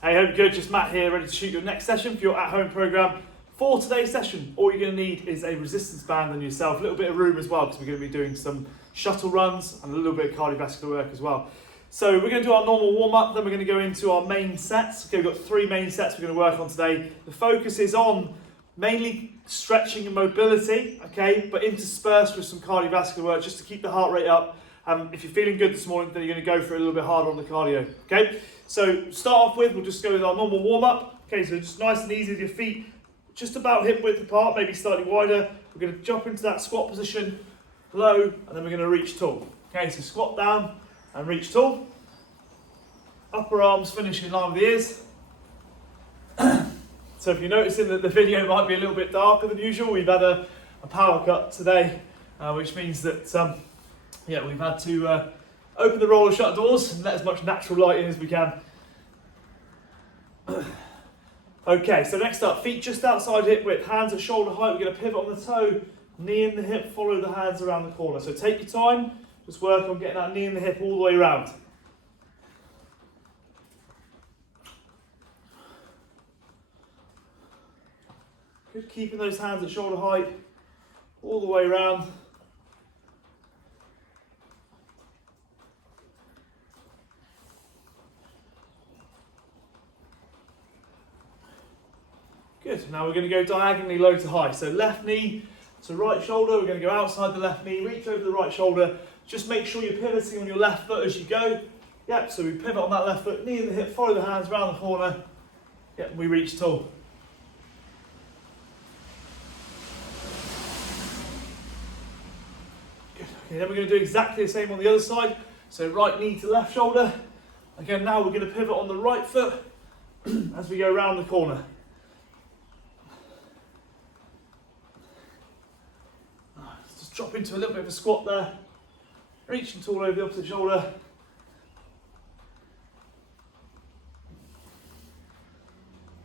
Hey, hope you're good. Just Matt here, ready to shoot your next session for your at-home program. For today's session, all you're going to need is a resistance band on yourself, a little bit of room as well, because we're going to be doing some shuttle runs and a little bit of cardiovascular work as well. So we're going to do our normal warm-up, then we're going to go into our main sets. Okay, we've got 3 main sets we're going to work on today. The focus is on mainly stretching and mobility, okay, but interspersed with some cardiovascular work just to keep the heart rate up. If you're feeling good this morning, then you're going to go for it a little bit harder on the cardio, okay? So start off with, we'll just go with our normal warm-up. Okay, so just nice and easy with your feet just about hip width apart, maybe slightly wider. We're going to jump into that squat position, low, and then we're going to reach tall. Okay, so squat down and reach tall. Upper arms finish in line with the ears. So if you're noticing that the video might be a little bit darker than usual, we've had a power cut today, which means that yeah, we've had to open the roller shutter doors and let as much natural light in as we can. Okay, so next up, feet just outside hip width, hands at shoulder height. We're going to pivot on the toe, knee in the hip, follow the hands around the corner. So take your time, just work on getting that knee in the hip all the way around. Good, keeping those hands at shoulder height all the way around. Good, now we're going to go diagonally low to high. So left knee to right shoulder, we're going to go outside the left knee, reach over the right shoulder. Just make sure you're pivoting on your left foot as you go. Yep, so we pivot on that left foot, knee in the hip, follow the hands around the corner. Yep, we reach tall. Good, okay, then we're going to do exactly the same on the other side. So right knee to left shoulder. Again, now we're going to pivot on the right foot as we go around the corner. Drop into a little bit of a squat there, reaching tall over the opposite shoulder.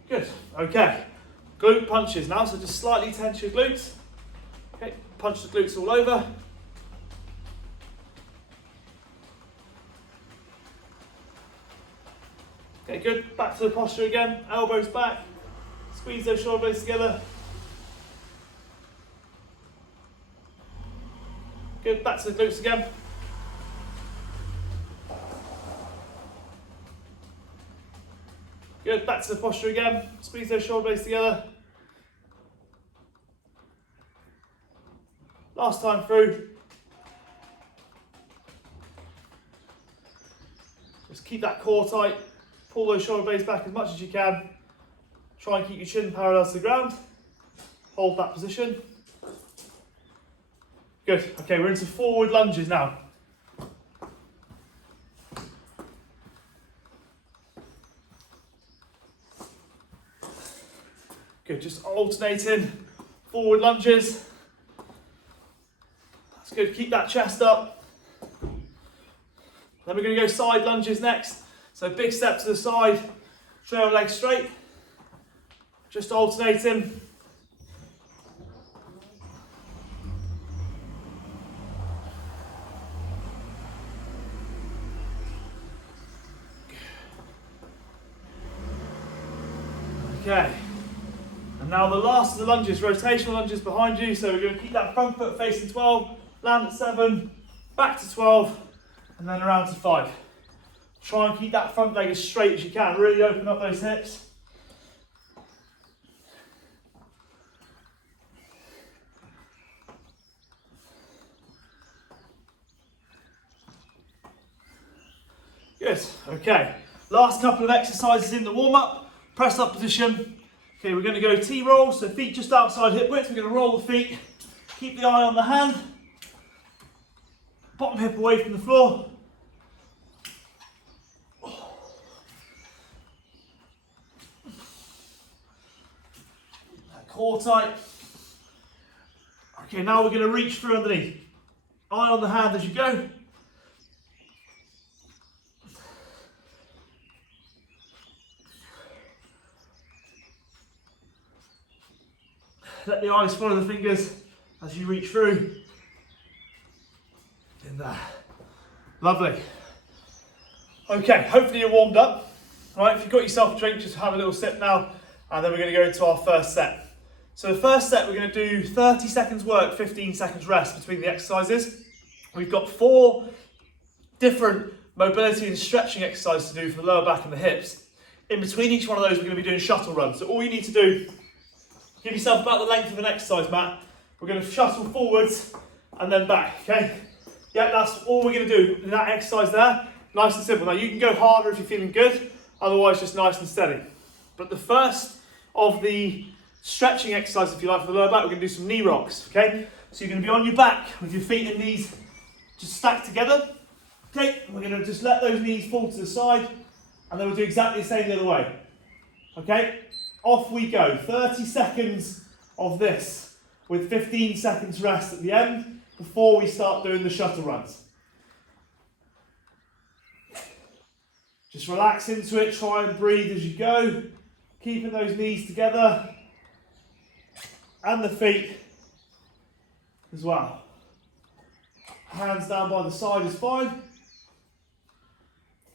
Good, okay. Glute punches now, so just slightly tense your glutes. Okay, punch the glutes all over. Okay, good, back to the posture again, elbows back, squeeze those shoulder blades together. Good, back to the glutes again. Good, back to the posture again. Squeeze those shoulder blades together. Last time through. Just keep that core tight. Pull those shoulder blades back as much as you can. Try and keep your chin parallel to the ground. Hold that position. Good, okay, we're into forward lunges now. Good, just alternating forward lunges. That's good, keep that chest up. Then we're going to go side lunges next. So big step to the side, trail legs straight. Just alternating. Okay, and now the last of the lunges, rotational lunges behind you. So we're going to keep that front foot facing 12, land at 7, back to 12, and then around to 5. Try and keep that front leg as straight as you can, really open up those hips. Good, okay. Last couple of exercises in the warm-up. Press up position. Okay, we're going to go T-roll, so feet just outside hip width. We're going to roll the feet, keep the eye on the hand, bottom hip away from the floor. That core tight. Okay, now we're going to reach through underneath. Eye on the hand as you go. Let the eyes follow the fingers as you reach through. In there. Lovely. Okay, hopefully you're warmed up. Right, if you've got yourself a drink, just have a little sip now, and then we're going to go into our first set. So the first set, we're going to do 30 seconds work, 15 seconds rest between the exercises. We've got 4 different mobility and stretching exercises to do for the lower back and the hips. In between each one of those, we're going to be doing shuttle runs. So all you need to do, give yourself about the length of an exercise mat. We're going to shuttle forwards and then back, okay? Yeah, that's all we're going to do in that exercise there. Nice and simple. Now you can go harder if you're feeling good, otherwise just nice and steady. But the first of the stretching exercise, if you like, for the lower back, we're going to do some knee rocks, okay? So you're going to be on your back with your feet and knees just stacked together. Okay, we're going to just let those knees fall to the side, and then we'll do exactly the same the other way. Okay, off we go. 30 seconds of this with 15 seconds rest at the end before we start doing the shuttle runs. Just relax into it, try and breathe as you go, keeping those knees together and the feet as well. Hands down by the side is fine.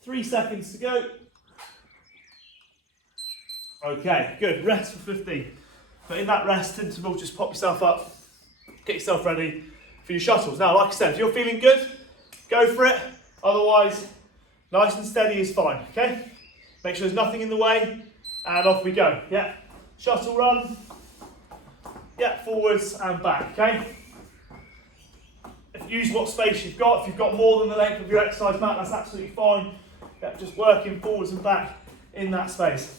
3 seconds to go. Okay, good. Rest for 15. But in that rest interval, just pop yourself up, get yourself ready for your shuttles. Now, like I said, if you're feeling good, go for it. Otherwise, nice and steady is fine, okay? Make sure there's nothing in the way, and off we go. Yeah, shuttle run. Yeah, forwards and back, okay? Use what space you've got. If you've got more than the length of your exercise mat, that's absolutely fine. Yeah, just working forwards and back in that space.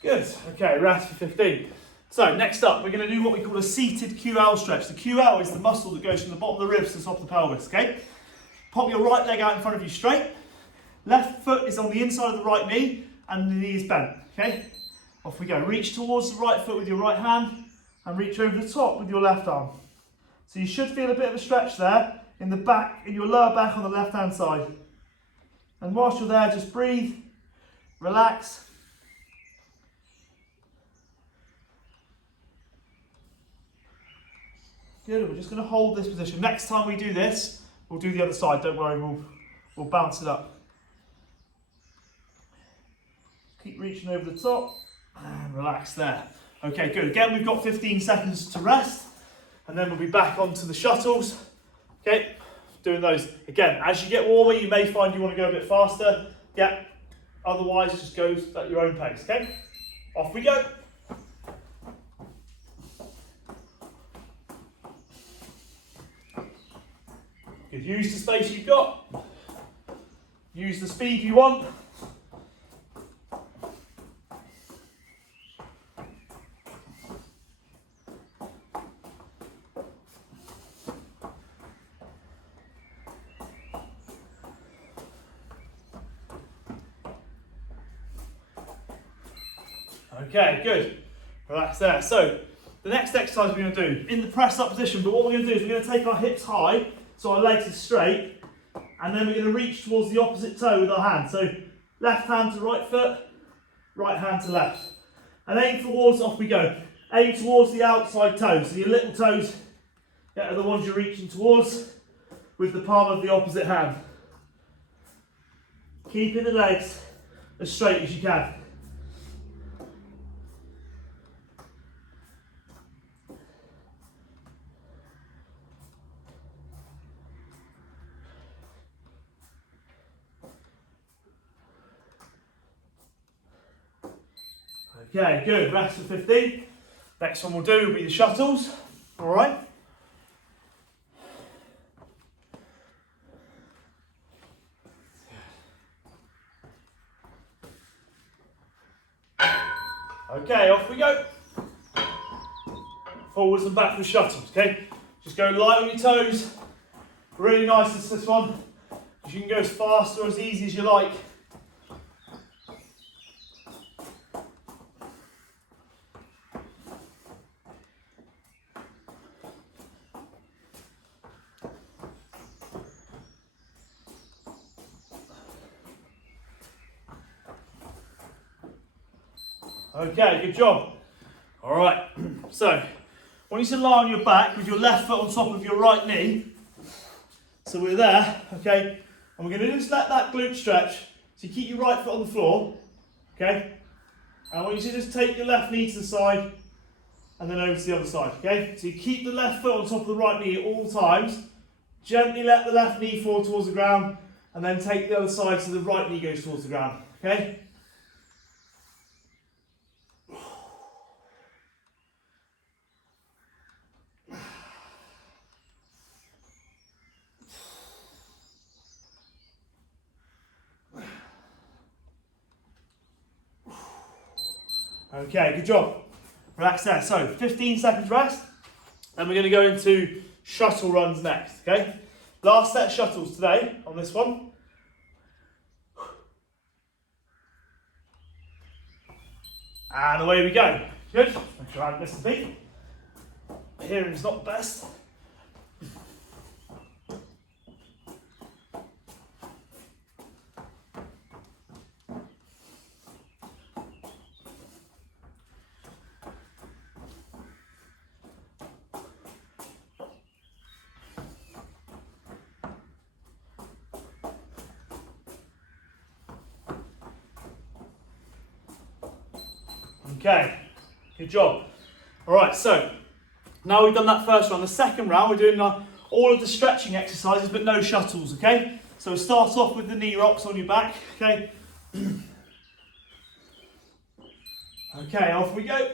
Good. Okay, rest for 15. So next up, we're going to do what we call a seated QL stretch. The QL is the muscle that goes from the bottom of the ribs to the top of the pelvis, okay? Pop your right leg out in front of you straight. Left foot is on the inside of the right knee and the knee is bent, okay? Off we go. Reach towards the right foot with your right hand and reach over the top with your left arm. So you should feel a bit of a stretch there in the back, in your lower back on the left hand side. And whilst you're there, just breathe, relax. Good, we're just going to hold this position. Next time we do this, we'll do the other side, don't worry, we'll bounce it up. Keep reaching over the top and relax there. Okay, good. Again, we've got 15 seconds to rest and then we'll be back onto the shuttles. Okay, doing those. Again, as you get warmer, you may find you want to go a bit faster. Yeah, otherwise just go at your own pace, okay? Off we go. Good. Use the space you've got. Use the speed you want. Okay, good. Relax there. So, the next exercise we're going to do, in the press up position, but what we're going to do is we're going to take our hips high, so our legs are straight, and then we're going to reach towards the opposite toe with our hand. So, left hand to right foot, right hand to left. And aim towards, off we go. Aim towards the outside toes. So your little toes are the ones you're reaching towards with the palm of the opposite hand. Keeping the legs as straight as you can. Okay, good. Rest for 15. Next one we'll do will be the shuttles. All right. Okay, off we go. Forwards and back with shuttles, okay? Just go light on your toes. Really nice this one. You can go as fast or as easy as you like. Okay, good job. All right, so I want you to lie on your back with your left foot on top of your right knee. So we're there, okay? And we're going to just let that glute stretch. So you keep your right foot on the floor, okay? And I want you to just take your left knee to the side and then over to the other side, okay? So you keep the left foot on top of the right knee at all times. Gently let the left knee fall towards the ground and then take the other side so the right knee goes towards the ground, okay? Okay, good job. Relax there. So 15 seconds rest. And we're going to go into shuttle runs next, okay? Last set of shuttles today on this one. And away we go. Good. Make sure I haven't missed a beat. My hearing's not the best. Okay, good job. All right, so now we've done that first round. The second round, we're doing all of the stretching exercises, but no shuttles, okay? So we'll start off with the knee rocks on your back, okay? Okay, off we go.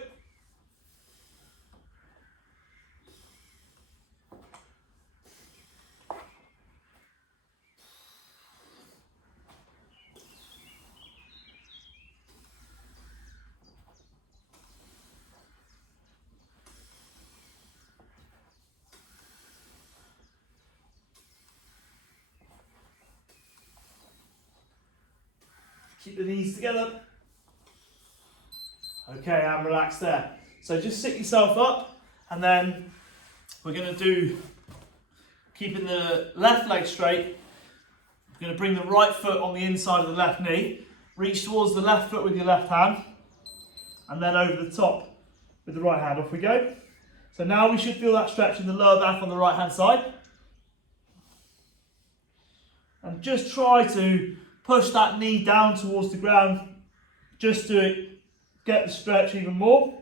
Keep the knees together. Okay, and relax there. So just sit yourself up, and then we're going to do, keeping the left leg straight, we're going to bring the right foot on the inside of the left knee, reach towards the left foot with your left hand, and then over the top with the right hand. Off we go. So now we should feel that stretch in the lower back on the right hand side. And just try to push that knee down towards the ground just to get the stretch even more.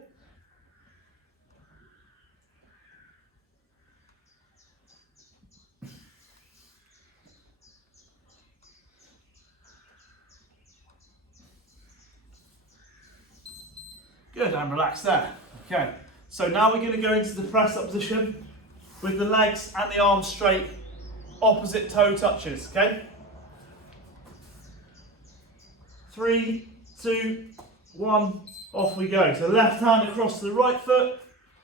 Good, and relax there. Okay, so now we're going to go into the press up position with the legs and the arms straight, opposite toe touches, okay? 3, 2, 1, off we go. So left hand across to the right foot,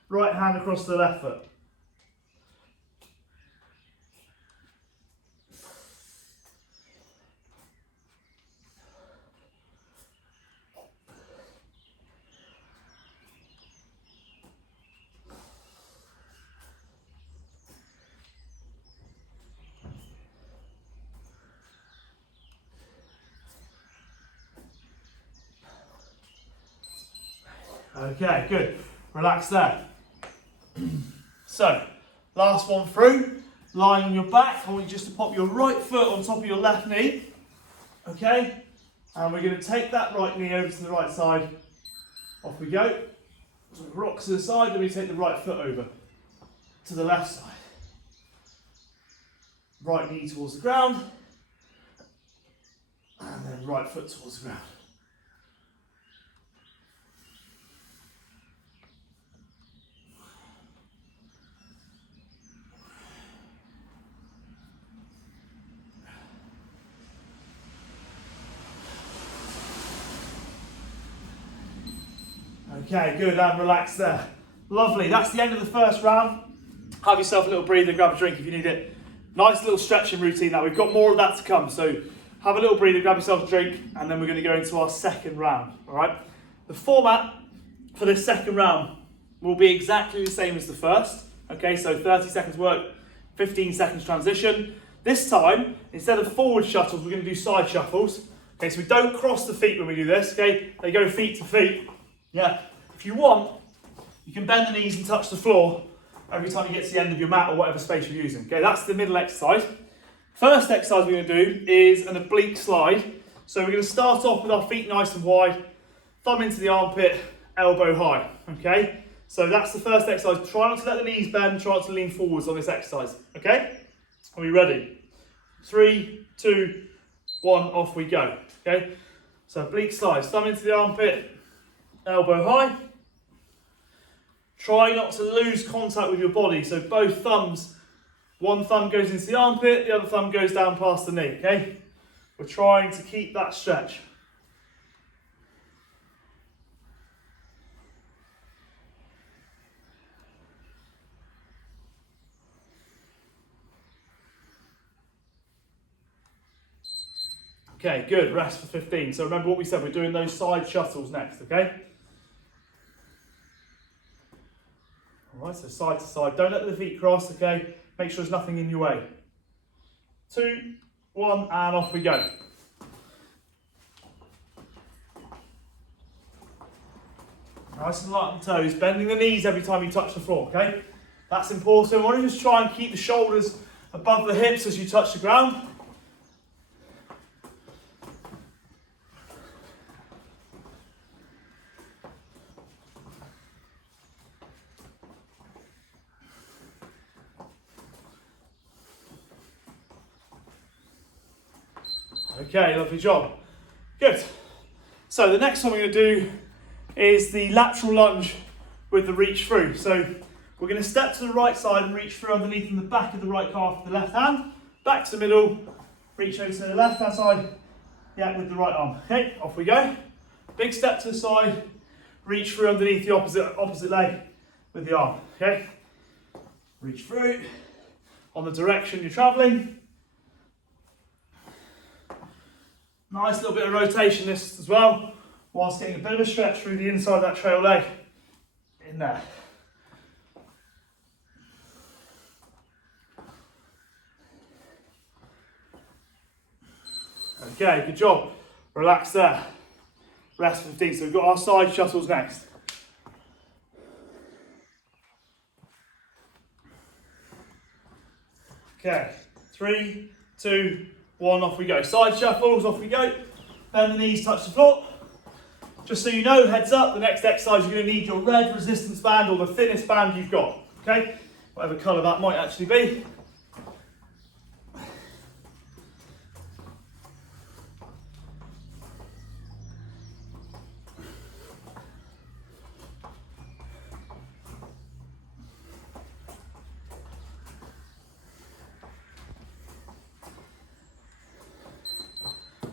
right hand across to the left foot. Okay, good. Relax there. So, last one through. Lying on your back. I want you just to pop your right foot on top of your left knee. Okay? And we're going to take that right knee over to the right side. Off we go. So rock to the side, then we take the right foot over to the left side. Right knee towards the ground. And then right foot towards the ground. Okay, good, and relax there. Lovely, that's the end of the first round. Have yourself a little breather, grab a drink if you need it. Nice little stretching routine now. We've got more of that to come, so have a little breather, grab yourself a drink, and then we're going to go into our second round, all right? The format for this second round will be exactly the same as the first. Okay, so 30 seconds work, 15 seconds transition. This time, instead of forward shuttles, we're going to do side shuffles. Okay, so we don't cross the feet when we do this, okay? They go feet to feet. Yeah, if you want, you can bend the knees and touch the floor every time you get to the end of your mat or whatever space you're using. Okay, that's the middle exercise. First exercise we're going to do is an oblique slide. So we're going to start off with our feet nice and wide, thumb into the armpit, elbow high. Okay, so that's the first exercise. Try not to let the knees bend, try not to lean forwards on this exercise. Okay, are we ready? 3, 2, 1, off we go. Okay, so oblique slides, thumb into the armpit, elbow high. Try not to lose contact with your body, so both thumbs, one thumb goes into the armpit, the other thumb goes down past the knee, okay? We're trying to keep that stretch. Okay, good, rest for 15. So remember what we said, we're doing those side shuttles next, okay? All right, so side to side. Don't let the feet cross, okay? Make sure there's nothing in your way. 2, 1, and off we go. Nice and light on the toes, bending the knees every time you touch the floor, okay? That's important. I want to just try and keep the shoulders above the hips as you touch the ground. Okay, lovely job. Good. So the next one we're going to do is the lateral lunge with the reach through. So we're going to step to the right side and reach through underneath in the back of the right calf with the left hand, back to the middle, reach over to the left hand side, yeah, with the right arm. Okay, off we go. Big step to the side, reach through underneath the opposite leg with the arm. Okay, reach through on the direction you're traveling. Nice little bit of rotation this as well, whilst getting a bit of a stretch through the inside of that trail leg in there. Okay, good job. Relax there. Rest 15. So we've got our side shuttles next. Okay, 3, 2, 1, off we go. Side shuffles, off we go. Bend the knees, touch the floor. Just so you know, heads up, the next exercise you're going to need your red resistance band or the thinnest band you've got. Okay? Whatever colour that might actually be.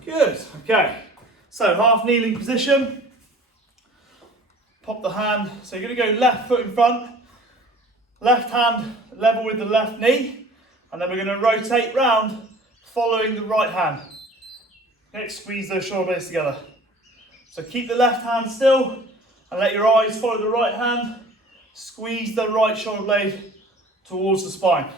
Good, okay, so half kneeling position, pop the hand, so you're going to go left foot in front, left hand level with the left knee, and then we're going to rotate round following the right hand. Okay, squeeze those shoulder blades together. So keep the left hand still and let your eyes follow the right hand, squeeze the right shoulder blade towards the spine.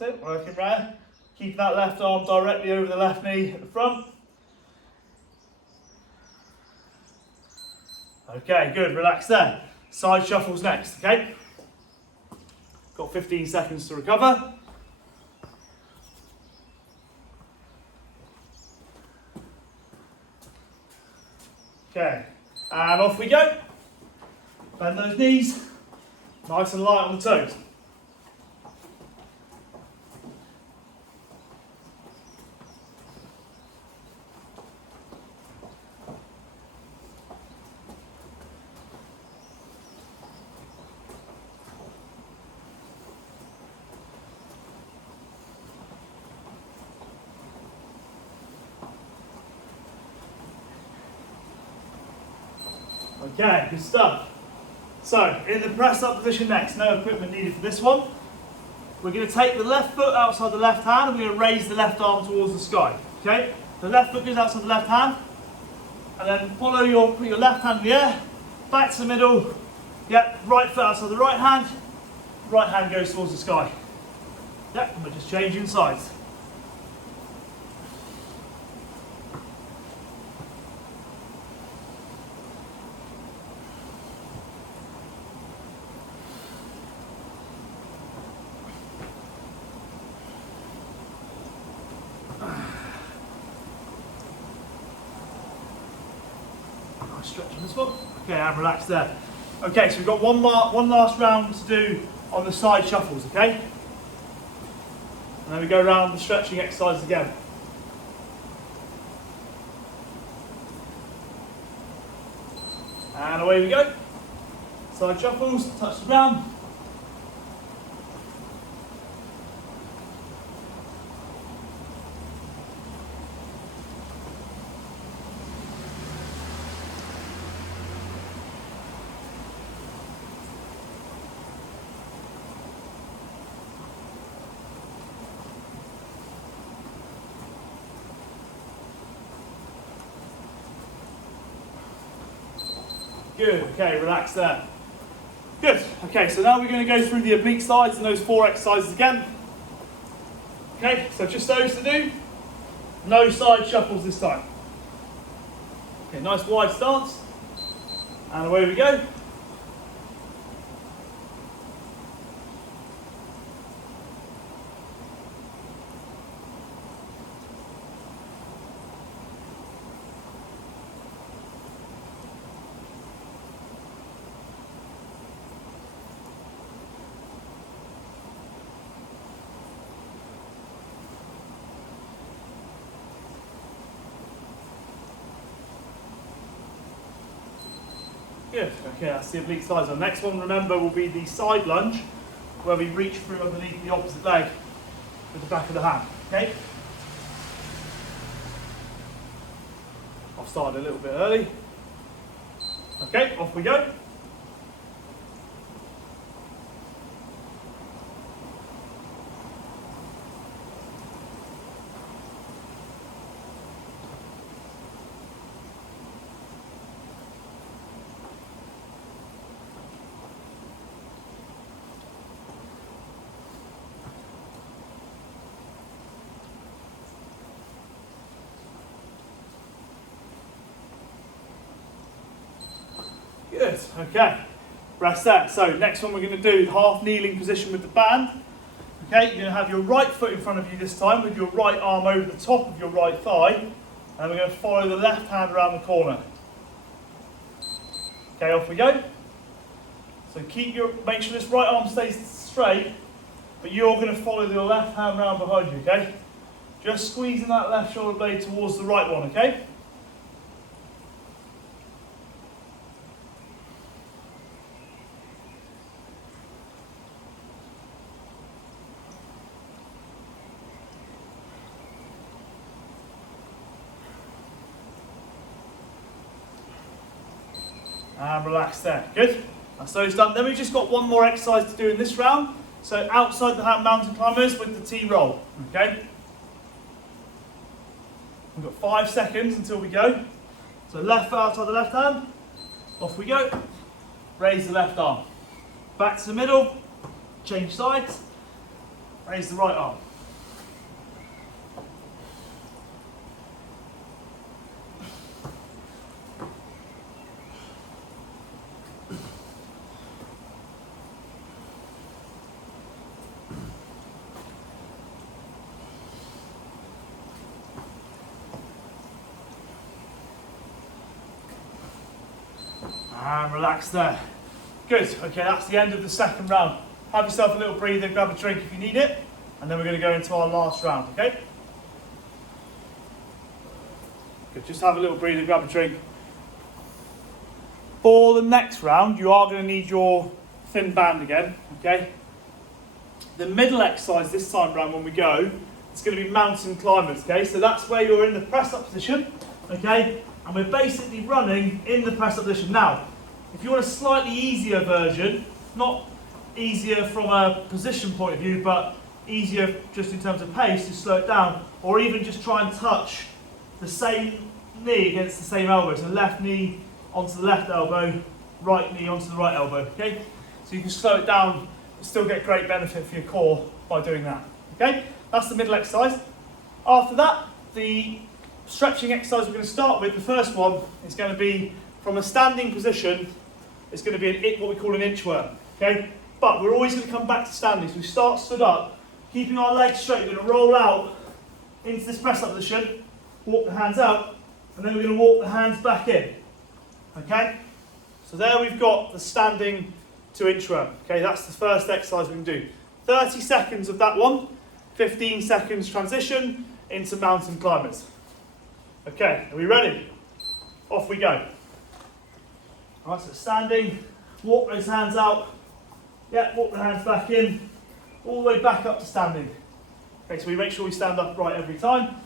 That's it, working round. Keep that left arm directly over the left knee at the front. Okay, good, relax there. Side shuffles next, okay? Got 15 seconds to recover. Okay, and off we go. Bend those knees, nice and light on the toes. Okay, good stuff. So, in the press up position next, no equipment needed for this one. We're going to take the left foot outside the left hand and we're going to raise the left arm towards the sky. Okay, the left foot goes outside the left hand and then follow put your left hand in the air, back to the middle, yep, right foot outside the right hand, right hand goes towards the sky. Yep, and we're just changing sides. Nice stretch on this one. Okay, and relax there. Okay, so we've got one last round to do on the side shuffles, okay? And then we go around the stretching exercises again. And away we go. Side shuffles, touch the ground. Good, okay, relax there. Good, okay, so now we're going to go through the oblique slides and those 4 exercises again. Okay, so just those to do. No side shuffles this time. Okay, nice wide stance. And away we go. Good, okay, that's the oblique slides. The next one, remember, will be the side lunge, where we reach through underneath the opposite leg with the back of the hand, okay? I've started a little bit early. Okay, off we go. Good, okay, rest that. So next one we're going to do half kneeling position with the band. Okay, you're going to have your right foot in front of you this time with your right arm over the top of your right thigh, and we're going to follow the left hand around the corner. Okay, off we go. So make sure this right arm stays straight, but you're going to follow the left hand round behind you, okay? Just squeezing that left shoulder blade towards the right one, okay? And relax there. Good. That's those done. Then we've just got one more exercise to do in this round. So outside the hand mountain climbers with the T-roll. Okay. We've got 5 seconds until we go. So left foot outside the left hand. Off we go. Raise the left arm. Back to the middle. Change sides. Raise the right arm. And relax there. Good, okay, that's the end of the second round. Have yourself a little breather, grab a drink if you need it, and then we're going to go into our last round, okay? Good, just have a little breather, grab a drink. For the next round, you are going to need your thin band again, okay? The middle exercise this time round when we go, it's going to be mountain climbers, okay? So that's where you're in the press up position, okay? And we're basically running in the press up position. Now, if you want a slightly easier version, not easier from a position point of view, but easier just in terms of pace, to slow it down, or even just try and touch the same knee against the same elbow. So left knee onto the left elbow, right knee onto the right elbow, okay? So you can slow it down still get great benefit for your core by doing that. Okay, that's the middle exercise. After that, the stretching exercise we're going to start with, the first one, is going to be from a standing position. It's going to be what we call an inchworm. Okay, but we're always going to come back to standing. So we start stood up, keeping our legs straight. We're going to roll out into this press up position, walk the hands out, and then we're going to walk the hands back in. Okay, so there we've got the standing to inchworm. Okay, that's the first exercise we can do. 30 seconds of that one, 15 seconds transition into mountain climbers. Okay, are we ready? Off we go. Alright, so standing, walk those hands out, yeah, walk the hands back in, all the way back up to standing. Okay, so we make sure we stand upright every time.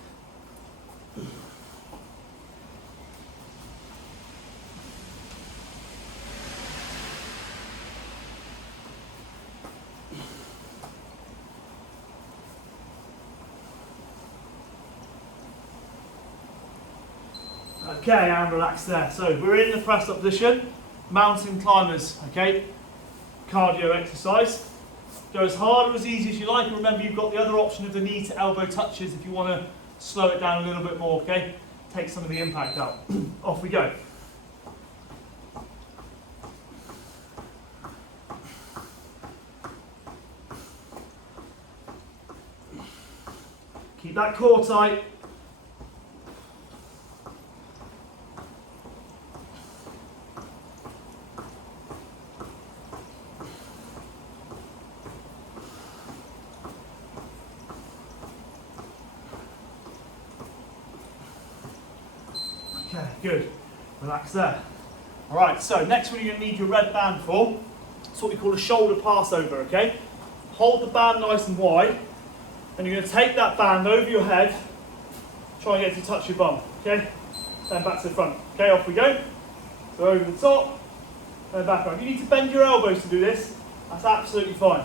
Okay, and relax there. So we're in the press up position, mountain climbers, okay, cardio exercise. Go as hard or as easy as you like, and remember you've got the other option of the knee to elbow touches if you want to slow it down a little bit more, okay? Take some of the impact out. Off we go. Keep that core tight. Okay, good. Relax there. Alright, so next one you're going to need your red band for. It's what we call a shoulder Passover, okay? Hold the band nice and wide, and you're going to take that band over your head, try and get it to touch your bum, okay? Then back to the front. Okay, off we go. So over the top, then back around. You need to bend your elbows to do this. That's absolutely fine.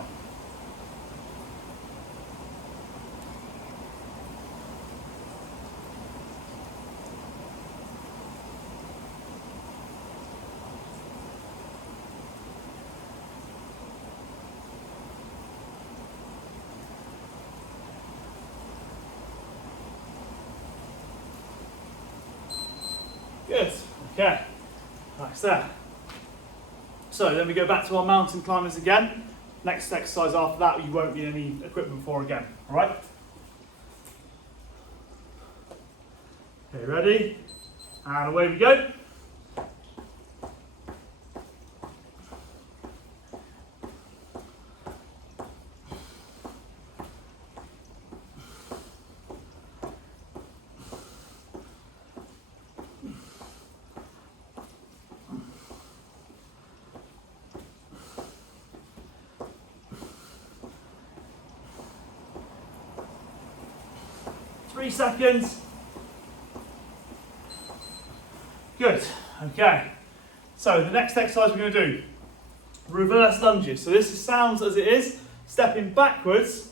Good, okay, like that. So then we go back to our mountain climbers again. Next exercise after that you won't need any equipment for again, alright? Okay, ready? And away we go. Seconds. Good. Okay. So the next exercise we're going to do, reverse lunges. So this sounds as it is, stepping backwards,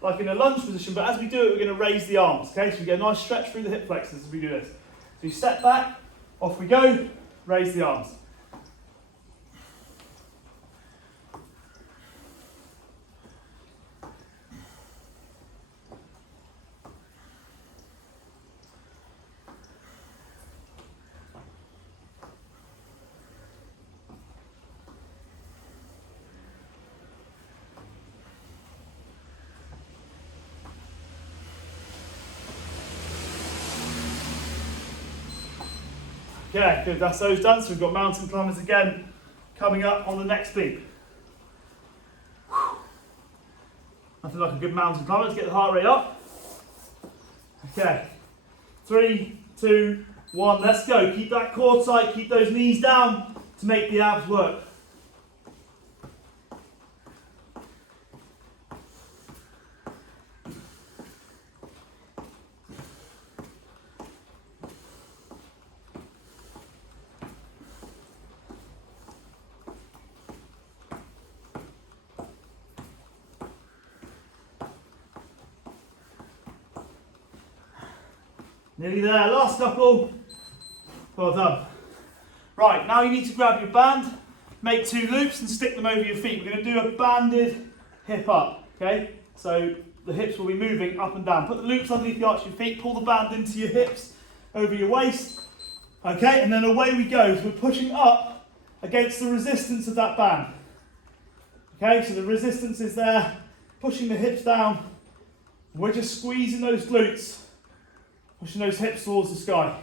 like in a lunge position, but as we do it, we're going to raise the arms. Okay, so we get a nice stretch through the hip flexors as we do this. So you step back, off we go, raise the arms. Okay, good, that's those done. So we've got mountain climbers again coming up on the next beat. Nothing like a good mountain climber. Let's get the heart rate up. Okay, 3, 2, 1, let's go. Keep that core tight, keep those knees down to make the abs work. Nearly there, last couple. Well done. Right, now you need to grab your band, make 2 loops and stick them over your feet. We're going to do a banded hip up, okay? So the hips will be moving up and down. Put the loops underneath the arch of your feet, pull the band into your hips, over your waist, okay? And then away we go. So we're pushing up against the resistance of that band. Okay, so the resistance is there, pushing the hips down. We're just squeezing those glutes, pushing those hips towards the sky.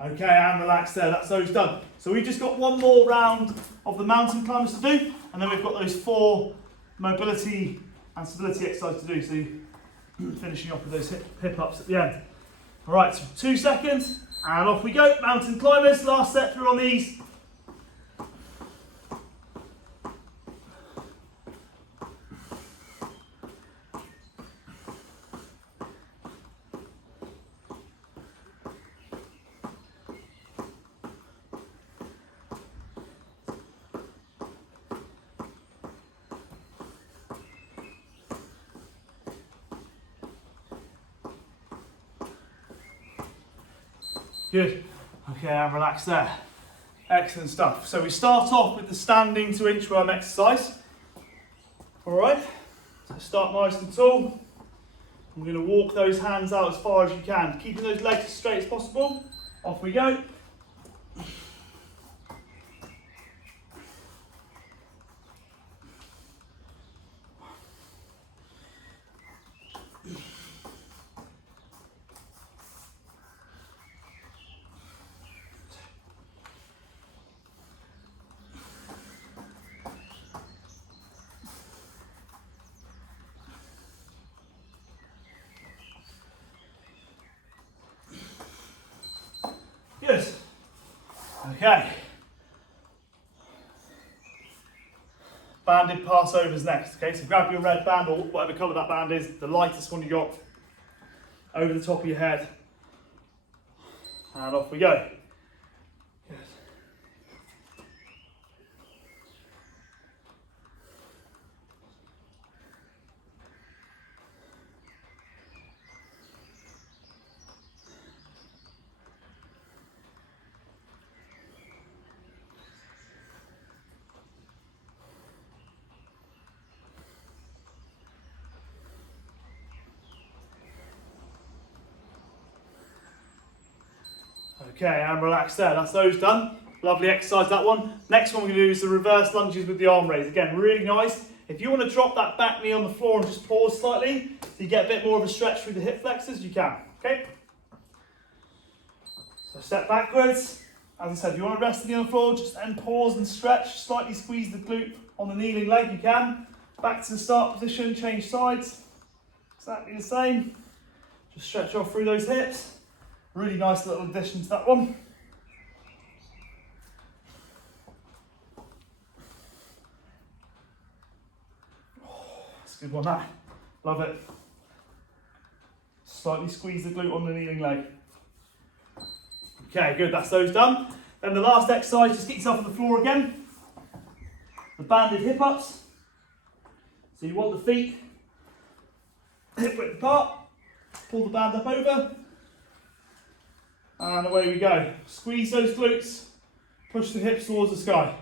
Okay, and relax there, that's those done. So we've just got one more round of the mountain climbers to do, and then we've got those 4 mobility and stability exercises to do, so finishing off with those hip ups at the end. All right, so 2 seconds, and off we go. Mountain climbers, last set through on these. Good. Okay, and relax there. Excellent stuff. So we start off with the standing to inchworm exercise. All right. So start nice and tall. I'm going to walk those hands out as far as you can, keeping those legs as straight as possible. Off we go. Good. Okay. Banded Passovers next. Okay, so grab your red band or whatever colour that band is, the lightest one you got, over the top of your head, and off we go. Good. Okay, and relax there, that's those done. Lovely exercise, that one. Next one we're going to do is the reverse lunges with the arm raise. Again, really nice. If you want to drop that back knee on the floor and just pause slightly, so you get a bit more of a stretch through the hip flexors, you can. Okay? So step backwards. As I said, if you want to rest the knee on the floor, just then pause and stretch. Slightly squeeze the glute on the kneeling leg, you can. Back to the start position, change sides. Exactly the same. Just stretch off through those hips. Really nice little addition to that one. Oh, that's a good one, that. Love it. Slightly squeeze the glute on the kneeling leg. Okay, good, that's those done. Then the last exercise, just get yourself on the floor again. The banded hip ups. So you want the feet hip width apart, pull the band up over. And away we go. Squeeze those glutes, push the hips towards the sky.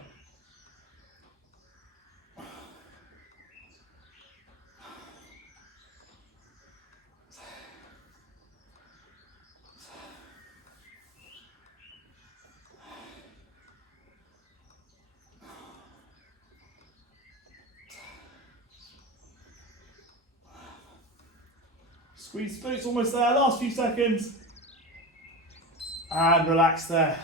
Squeeze the glutes, almost there, last few seconds. And relax there.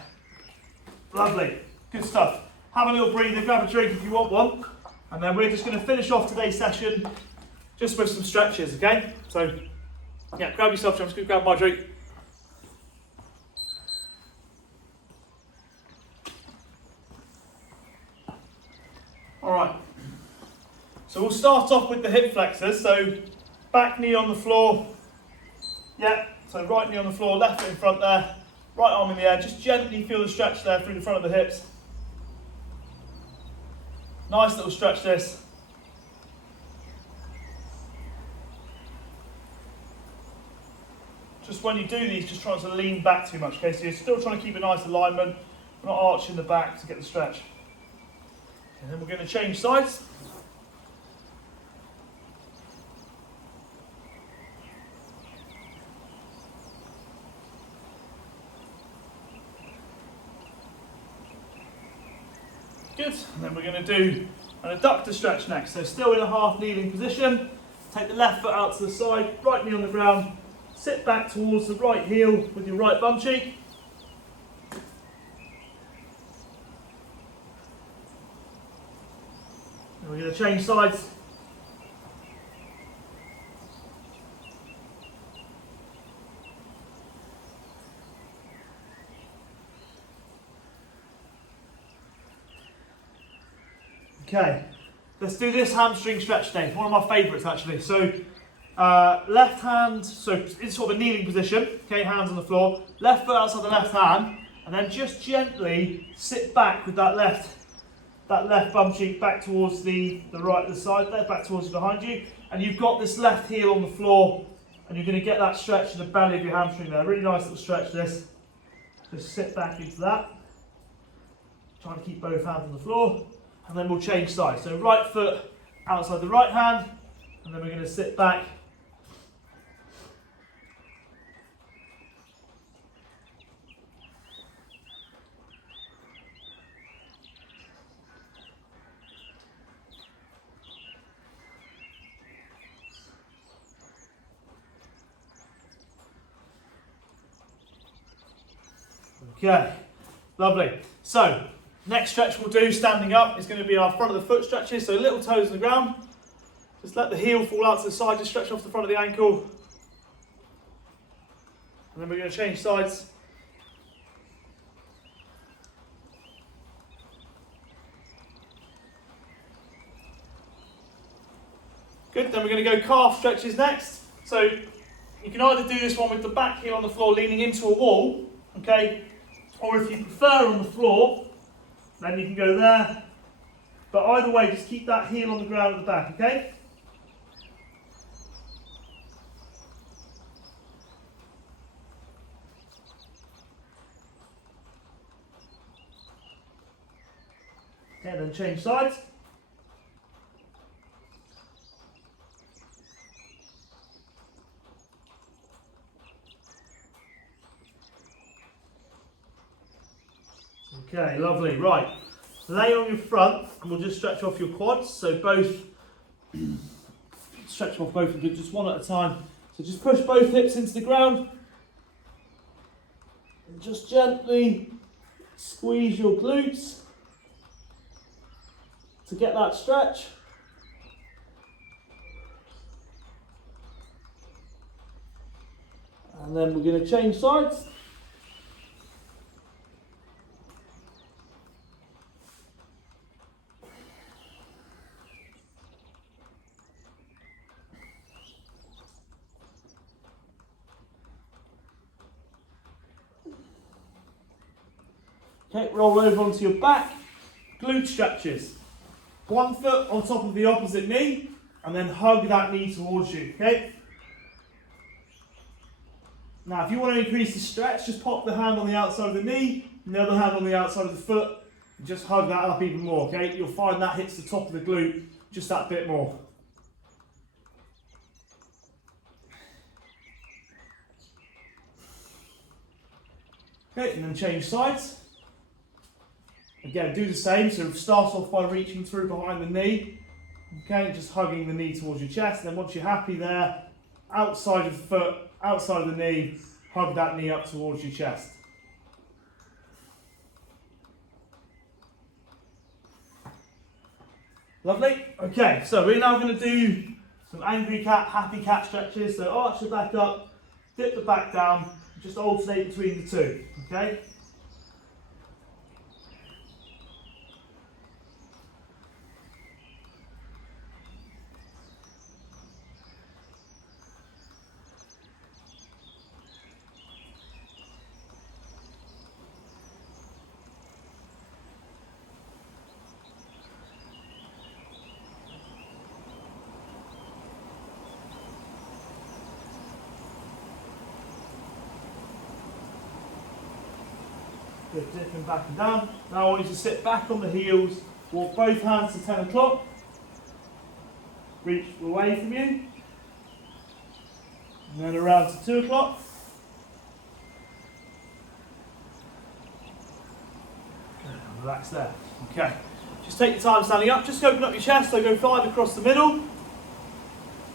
Lovely, good stuff. Have a little breather, grab a drink if you want one. And then we're just going to finish off today's session just with some stretches, okay? So, yeah, grab yourself, I'm just going to grab my drink. Alright, so we'll start off with the hip flexors. So, back knee on the floor. Yeah, so right knee on the floor, left foot in front there. Right arm in the air, just gently feel the stretch there through the front of the hips. Nice little stretch this. Just when you do these, just try not to lean back too much, okay? So you're still trying to keep a nice alignment, not arching the back to get the stretch. And then we're going to change sides. Good, and then we're going to do an adductor stretch next. So still in a half kneeling position, take the left foot out to the side, right knee on the ground, sit back towards the right heel with your right bum cheek. And we're going to change sides. Okay, let's do this hamstring stretch today. One of my favourites actually. So left hand, so it's sort of a kneeling position, okay, hands on the floor, left foot outside the left hand, and then just gently sit back with that left bum cheek back towards the right of the side there, back towards behind you, and you've got this left heel on the floor, and you're going to get that stretch in the belly of your hamstring there. Really nice little stretch this. Just sit back into that. Trying to keep both hands on the floor. And then we'll change sides. So right foot outside the right hand, and then we're going to sit back. Okay, lovely. So next stretch we'll do standing up is going to be our front of the foot stretches, so little toes on the ground. Just let the heel fall out to the side, just stretch off the front of the ankle. And then we're going to change sides. Good, then we're going to go calf stretches next. So you can either do this one with the back heel on the floor leaning into a wall, okay, or if you prefer on the floor, then you can go there, but either way, just keep that heel on the ground at the back, okay? Okay, then change sides. Okay, lovely. Right, lay on your front and we'll just stretch off your quads. So both, stretch off both of them, just one at a time. So just push both hips into the ground and just gently squeeze your glutes to get that stretch. And then we're going to change sides. Okay, roll over onto your back, glute stretches. One foot on top of the opposite knee, and then hug that knee towards you, okay? Now, if you want to increase the stretch, just pop the hand on the outside of the knee, and the other hand on the outside of the foot, and just hug that up even more, okay? You'll find that hits the top of the glute just that bit more. Okay, and then change sides. Again, do the same, so start off by reaching through behind the knee, okay, just hugging the knee towards your chest, and then once you're happy there, outside of the foot, outside of the knee, hug that knee up towards your chest. Lovely, okay, so we're now going to do some angry cat, happy cat stretches, so arch the back up, dip the back down, just alternate between the two, okay? Good, dipping back and down. Now I want you to sit back on the heels, walk both hands to 10 o'clock, reach away from you, and then around to 2 o'clock. Relax there. Okay. Just take your time standing up. Just open up your chest. So go 5 across the middle.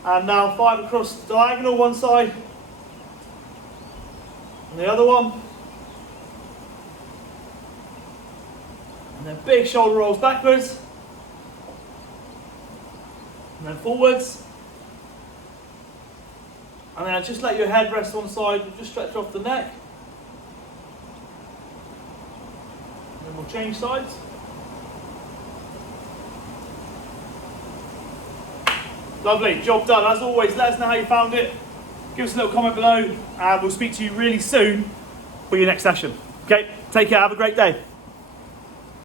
And now 5 across the diagonal one side. And the other one. And then big shoulder rolls backwards. And then forwards. And then just let your head rest on the side. Just stretch off the neck. And then we'll change sides. Lovely, job done. As always, let us know how you found it. Give us a little comment below and we'll speak to you really soon for your next session. Okay, take care, have a great day.